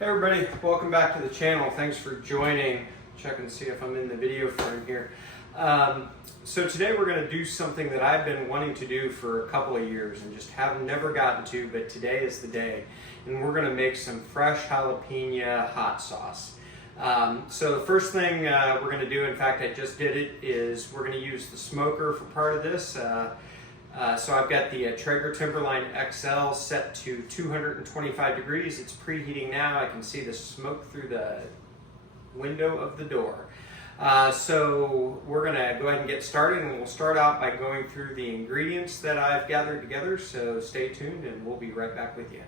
Hey everybody, welcome back to the channel. Thanks for joining. Check and see if I'm in the video frame here. So today we're going to do something that I've been wanting to do for a couple of years and just have never gotten to, but today is the day. And we're going to make some fresh jalapeno hot sauce. So the first thing we're going to do, in fact I just did it, is we're going to use the smoker for part of this. So I've got the Traeger Timberline XL set to 225 degrees. It's preheating now. I can see the smoke through the window of the door. So we're gonna go ahead and get started, and we'll start out by going through the ingredients that I've gathered together. So stay tuned and we'll be right back with you.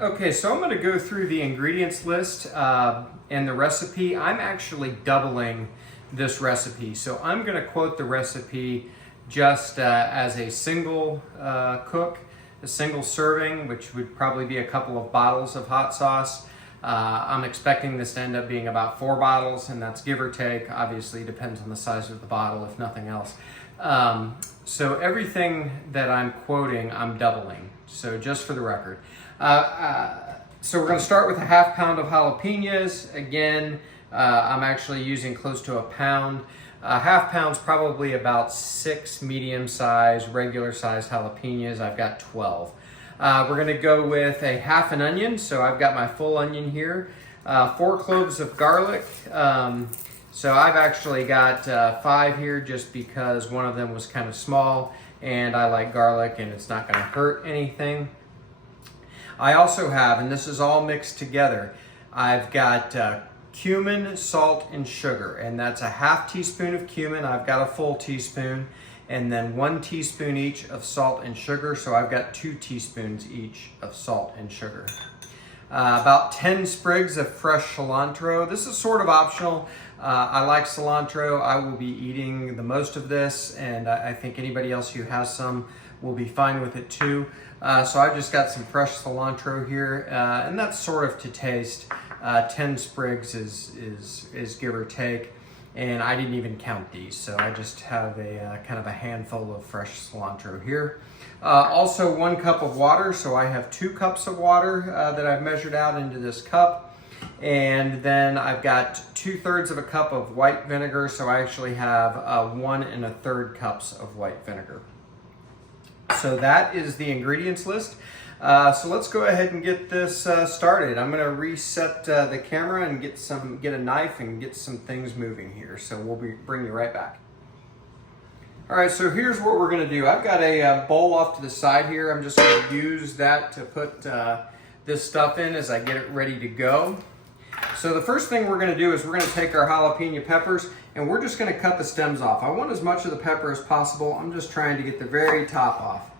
Okay, so I'm gonna go through the ingredients list and the recipe. I'm actually doubling this recipe. So I'm going to quote the recipe just as a single cook, a single serving, which would probably be a couple of bottles of hot sauce. I'm expecting this to end up being about 4 bottles, and that's give or take. Obviously depends on the size of the bottle, if nothing else. So everything that I'm quoting, I'm doubling. So just for the record. So we're going to start with a ½ pound of jalapenos. Again, I'm actually using close to a pound. ½ pound's probably about 6 medium-sized, regular-sized jalapenos. I've got 12. We're going to go with a ½ an onion, so I've got my full onion here. 4 cloves of garlic. So I've actually got 5 here just because one of them was kind of small, and I like garlic and it's not going to hurt anything. I also have, and this is all mixed together, I've got cumin, salt, and sugar, and that's a ½ teaspoon of cumin. I've got a full teaspoon, and then 1 teaspoon each of salt and sugar, so I've got 2 teaspoons each of salt and sugar. About 10 sprigs of fresh cilantro. This is sort of optional. I like cilantro. I will be eating the most of this, and I think anybody else who has some will be fine with it too. So I've just got some fresh cilantro here, and that's sort of to taste. 10 sprigs is give or take, and I didn't even count these, so I just have a kind of a handful of fresh cilantro here. Also 1 cup of water, so I have 2 cups of water that I've measured out into this cup, and then I've got 2/3 of a cup of white vinegar, so I actually have 1 1/3 cups of white vinegar. So that is the ingredients list. So let's go ahead and get this started. I'm going to reset the camera and get a knife and get some things moving here. So we'll bring you right back. All right, so here's what we're going to do. I've got a bowl off to the side here. I'm just going to use that to put this stuff in as I get it ready to go. So the first thing we're going to do is we're going to take our jalapeno peppers and we're just going to cut the stems off. I want as much of the pepper as possible. I'm just trying to get the very top off.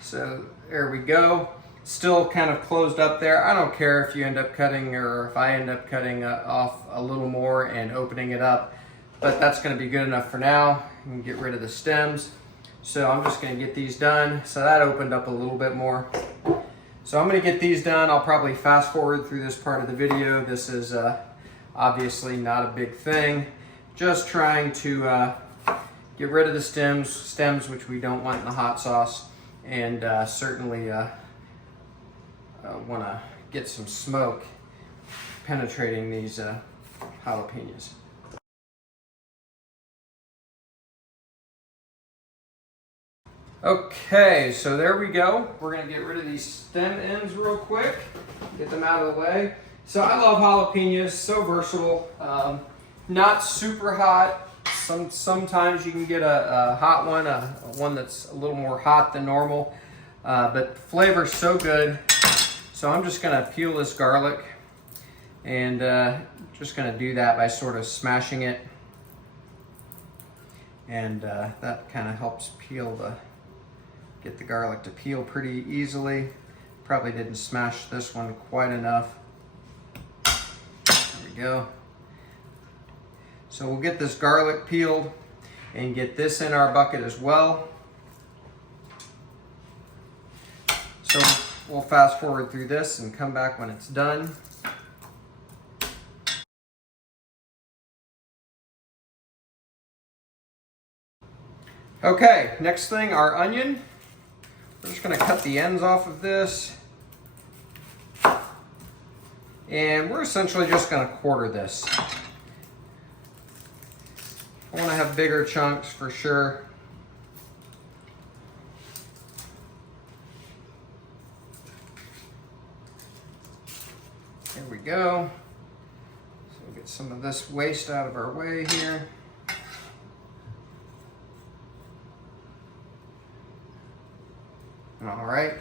So there we go. Still kind of closed up there. I don't care if you end up cutting, or if I end up cutting off a little more and opening it up, but that's going to be good enough for now. You can get rid of the stems. So I'm just going to get these done. So that opened up a little bit more. So I'm going to get these done. I'll probably fast forward through this part of the video. This is obviously not a big thing. Just trying to get rid of the stems which we don't want in the hot sauce. And certainly want to get some smoke penetrating these jalapenos. Okay, so there we go. We're going to get rid of these stem ends real quick, get them out of the way. So I love jalapenos, so versatile, not super hot. Sometimes you can get a hot one, one that's a little more hot than normal, but the flavor's so good. So I'm just gonna peel this garlic, and just gonna do that by sort of smashing it, and that kind of helps get the garlic to peel pretty easily. Probably didn't smash this one quite enough. There we go. So we'll get this garlic peeled and get this in our bucket as well. So we'll fast forward through this and come back when it's done. Okay, next thing, our onion. We're just gonna cut the ends off of this. And we're essentially just going to quarter this. I want to have bigger chunks for sure. There we go. So we'll get some of this waste out of our way here. All right,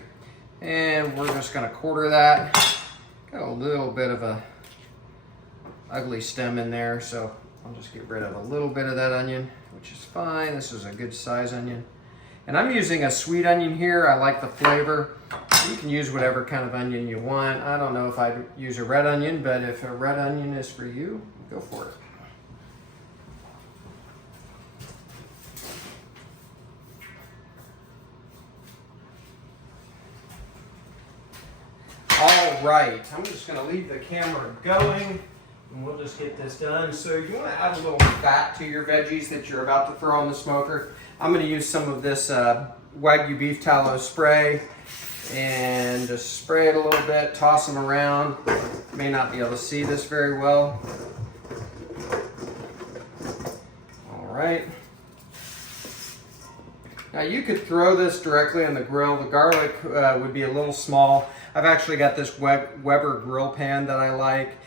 and we're just going to quarter that. Got a little bit of a ugly stem in there, so I'll just get rid of a little bit of that onion, which is fine. This is a good size onion. And I'm using a sweet onion here. I like the flavor. You can use whatever kind of onion you want. I don't know if I'd use a red onion, but if a red onion is for you, go for it. All right, I'm just going to leave the camera going and we'll just get this done. So you want to add a little fat to your veggies that you're about to throw on the smoker. I'm going to use some of this Wagyu beef tallow spray and just spray it a little bit, toss them around. You may not be able to see this very well. All right. Now you could throw this directly on the grill. The garlic would be a little small. I've actually got this Weber grill pan that I like,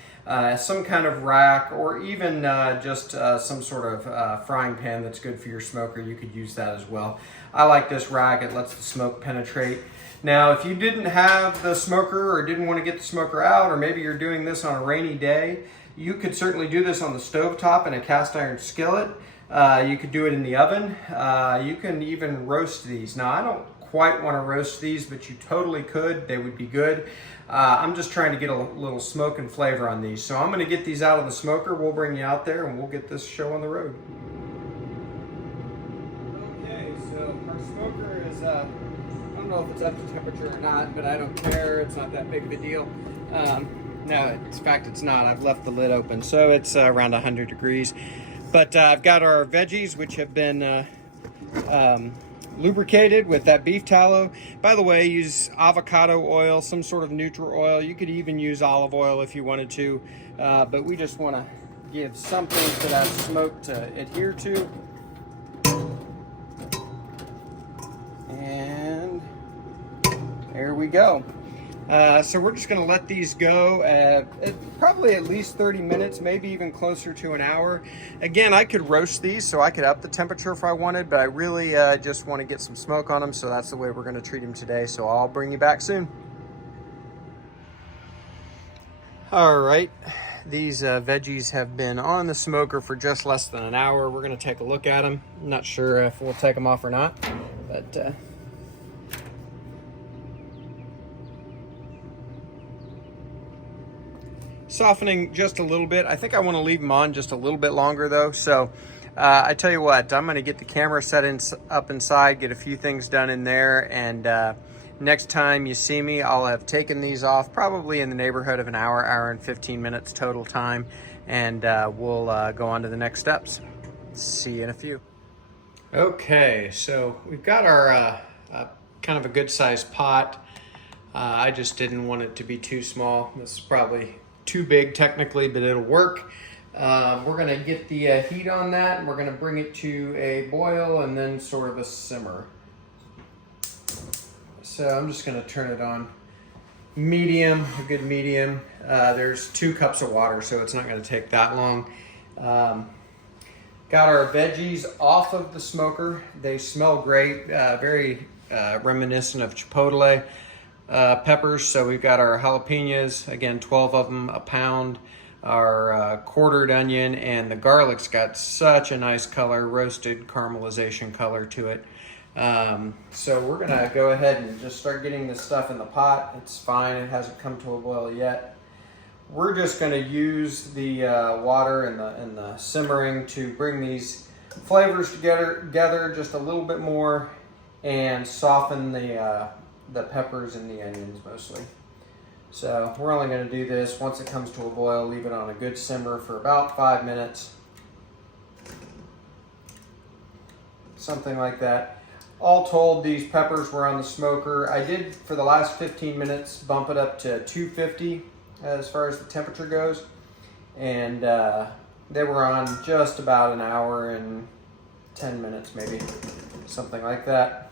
some kind of rack, or even just some sort of frying pan that's good for your smoker. You could use that as well. I like this rack. It lets the smoke penetrate. Now, if you didn't have the smoker or didn't want to get the smoker out, or maybe you're doing this on a rainy day, you could certainly do this on the stovetop in a cast iron skillet. You could do it in the oven. You can even roast these. Now, I don't quite want to roast these, but you totally could. They would be good. I'm just trying to get a little smoke and flavor on these. So I'm going to get these out of the smoker. We'll bring you out there and we'll get this show on the road. Okay, so our smoker is, I don't know if it's up to temperature or not, but I don't care. It's not that big of a deal. No, in fact, it's not. I've left the lid open, so it's around 100 degrees. But I've got our veggies, which have been lubricated with that beef tallow. By the way, use avocado oil, some sort of neutral oil. You could even use olive oil if you wanted to, but we just want to give something for that smoke to adhere to. And there we go. So we're just going to let these go probably at least 30 minutes, maybe even closer to an hour. Again, I could roast these, so I could up the temperature if I wanted, but I really just want to get some smoke on them, so that's the way we're going to treat them today. So I'll bring you back soon. All right, these veggies have been on the smoker for just less than an hour. We're going to take a look at them. I'm not sure if we'll take them off or not, but softening just a little bit. I think I want to leave them on just a little bit longer though. So I tell you what, I'm going to get the camera set up inside, get a few things done in there, and next time you see me, I'll have taken these off, probably in the neighborhood of an hour, hour and 15 minutes total time, and we'll go on to the next steps. See you in a few. Okay, so we've got our kind of a good sized pot. I just didn't want it to be too small. This is probably too big technically, but it'll work. We're going to get the heat on that, and we're going to bring it to a boil and then sort of a simmer. So I'm just going to turn it on medium, a good medium. There's 2 cups of water, so it's not going to take that long. Got our veggies off of the smoker. They smell great, very reminiscent of Chipotle peppers. So we've got our jalapenos, again, 12 of them, a pound, our quartered onion, and the garlic's got such a nice color, roasted caramelization color to it. So we're gonna go ahead and just start getting this stuff in the pot. It's fine, it hasn't come to a boil yet. We're just gonna use the water and the simmering to bring these flavors together just a little bit more and soften the peppers and the onions mostly. So we're only going to do this once it comes to a boil, leave it on a good simmer for about 5 minutes. Something like that. All told, these peppers were on the smoker. I did, for the last 15 minutes, bump it up to 250 as far as the temperature goes. And they were on just about an hour and 10 minutes maybe, something like that.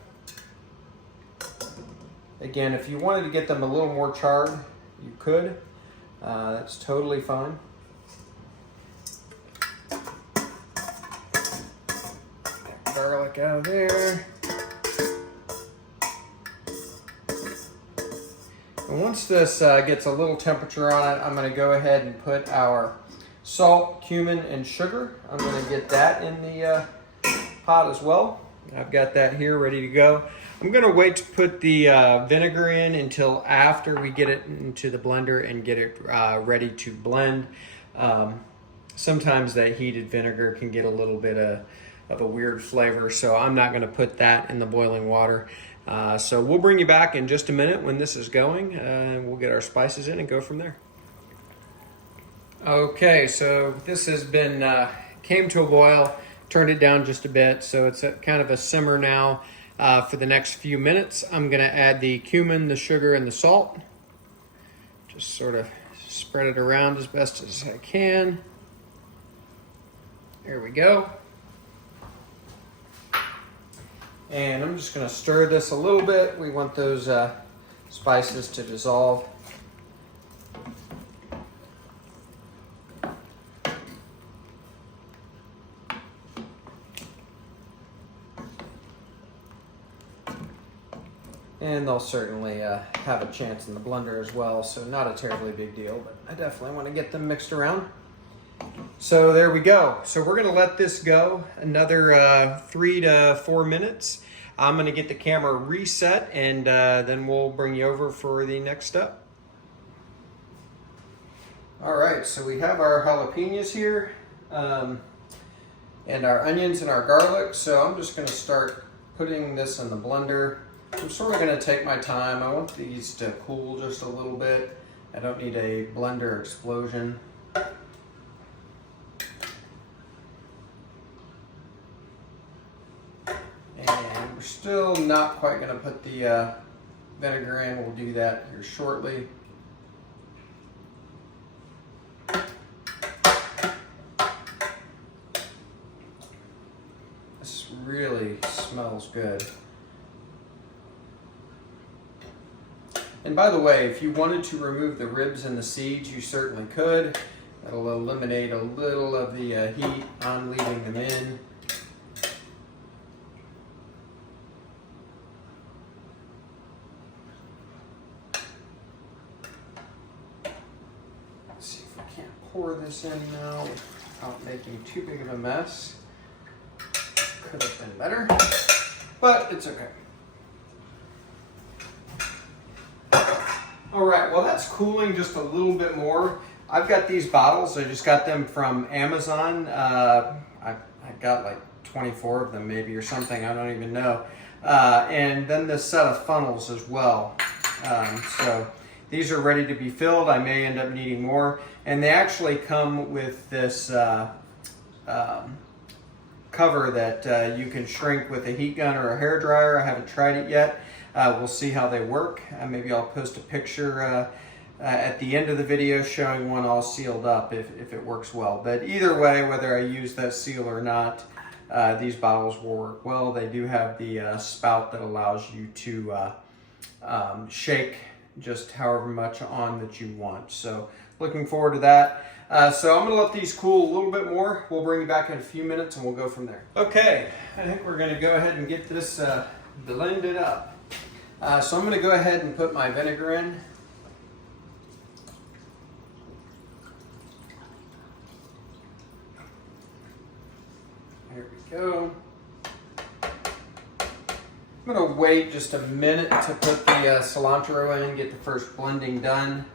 Again, if you wanted to get them a little more charred, you could. That's totally fine. Garlic out of there. And once this gets a little temperature on it, I'm going to go ahead and put our salt, cumin, and sugar. I'm going to get that in the pot as well. I've got that here ready to go. I'm going to wait to put the vinegar in until after we get it into the blender and get it ready to blend. Sometimes that heated vinegar can get a little bit of a weird flavor, so I'm not going to put that in the boiling water. So we'll bring you back in just a minute when this is going, and we'll get our spices in and go from there. Okay, so this has been came to a boil, turned it down just a bit, so it's at kind of a simmer now. For the next few minutes, I'm going to add the cumin, the sugar, and the salt. Just sort of spread it around as best as I can. There we go. And I'm just going to stir this a little bit. We want those spices to dissolve. And they'll certainly have a chance in the blender as well, so not a terribly big deal, but I definitely want to get them mixed around. So there we go. So we're going to let this go another 3 to 4 minutes. I'm going to get the camera reset, and then we'll bring you over for the next step. All right, so we have our jalapenos here, and our onions and our garlic. So I'm just going to start putting this in the blender. I'm sort of going to take my time. I want these to cool just a little bit. I don't need a blender explosion. And we're still not quite going to put the vinegar in. We'll do that here shortly. This really smells good. And by the way, if you wanted to remove the ribs and the seeds, you certainly could. That'll eliminate a little of the heat on leaving them in. Let's see if we can't pour this in now without making too big of a mess. Could have been better, but it's okay. All right, well that's cooling just a little bit more. I've got these bottles, I just got them from Amazon. I got like 24 of them maybe or something, I don't even know. And then this set of funnels as well. So these are ready to be filled. I may end up needing more. And they actually come with this cover that you can shrink with a heat gun or a hair dryer. I haven't tried it yet. We'll see how they work. Maybe I'll post a picture at the end of the video showing one all sealed up if it works well. But either way, whether I use that seal or not, these bottles will work well. They do have the spout that allows you to shake just however much on that you want. So looking forward to that. So I'm gonna let these cool a little bit more. We'll bring you back in a few minutes and we'll go from there. Okay, I think we're gonna go ahead and get this blended up. So I'm going to go ahead and put my vinegar in. There we go. I'm going to wait just a minute to put the cilantro in, get the first blending done.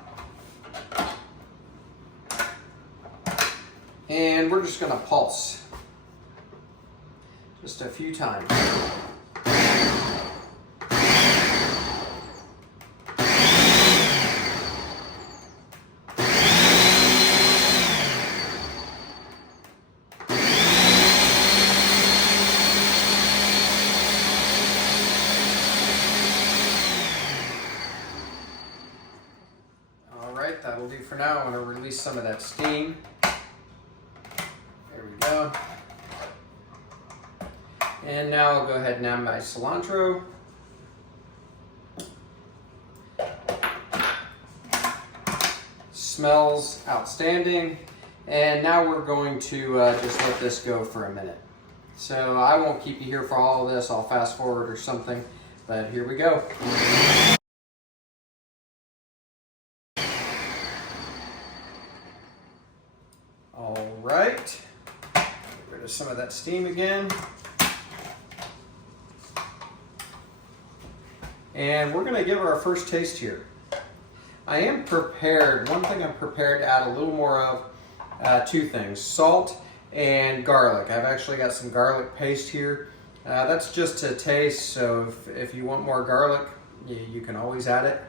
And we're just going to pulse just a few times. right, that'll do for now. I'm going to release some of that steam. There we go. And now I'll go ahead and add my cilantro. Smells outstanding. And now we're going to just let this go for a minute. So I won't keep you here for all of this. I'll fast forward or something, but here we go. All right, get rid of some of that steam again. And we're gonna give her our first taste here. I am prepared, one thing I'm prepared to add a little more of, two things, salt and garlic. I've actually got some garlic paste here. That's just to taste, so if you want more garlic, you can always add it.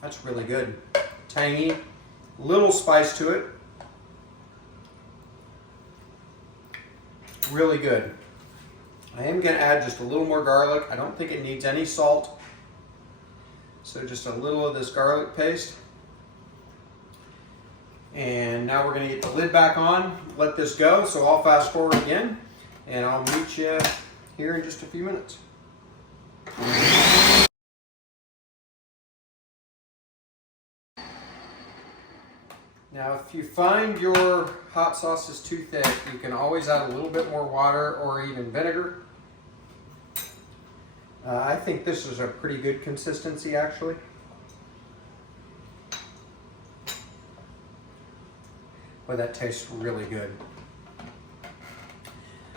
That's really good. Tangy, little spice to it. Really good. I am going to add just a little more garlic. I don't think it needs any salt. So just a little of this garlic paste. And now we're going to get the lid back on, let this go. So I'll fast forward again and I'll meet you here in just a few minutes. Now, if you find your hot sauce is too thick, you can always add a little bit more water or even vinegar. I think this is a pretty good consistency, actually. Boy, that tastes really good.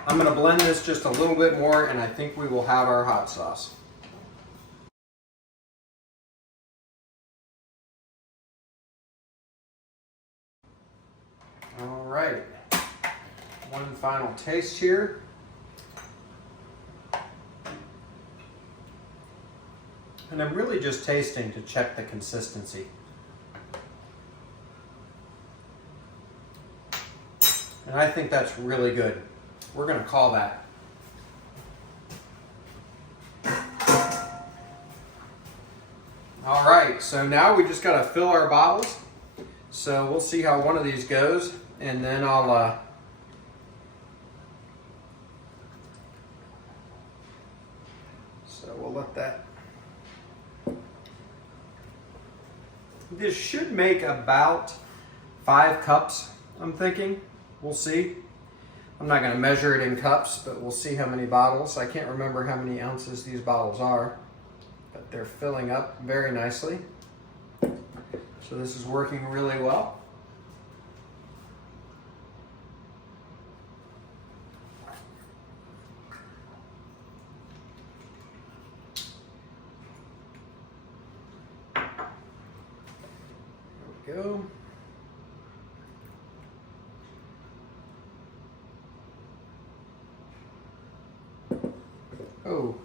I'm going to blend this just a little bit more, and I think we will have our hot sauce. All right, one final taste here. And I'm really just tasting to check the consistency. And I think that's really good. We're going to call that. All right, so now we just got to fill our bottles. So we'll see how one of these goes, and then I'll so we'll let that. This should make about 5 cups, I'm thinking. We'll see. I'm not going to measure it in cups, but we'll see how many bottles. I can't remember how many ounces these bottles are, but they're filling up very nicely. So this is working really well. There we go. Oh,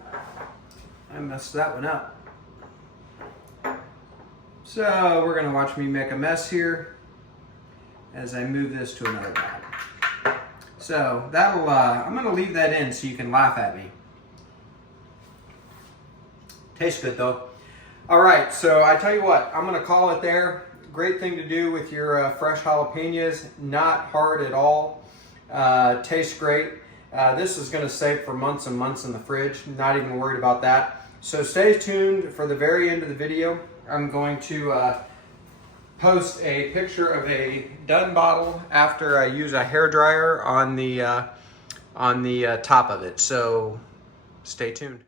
I messed that one up. So we're gonna watch me make a mess here as I move this to another bag. So that'll, I'm gonna leave that in so you can laugh at me. Tastes good though. All right, so I tell you what, I'm gonna call it there. Great thing to do with your fresh jalapenos, not hard at all. Tastes great. This is gonna stay for months and months in the fridge, not even worried about that. So stay tuned for the very end of the video. I'm going to post a picture of a done bottle after I use a hairdryer on the top of it. So stay tuned.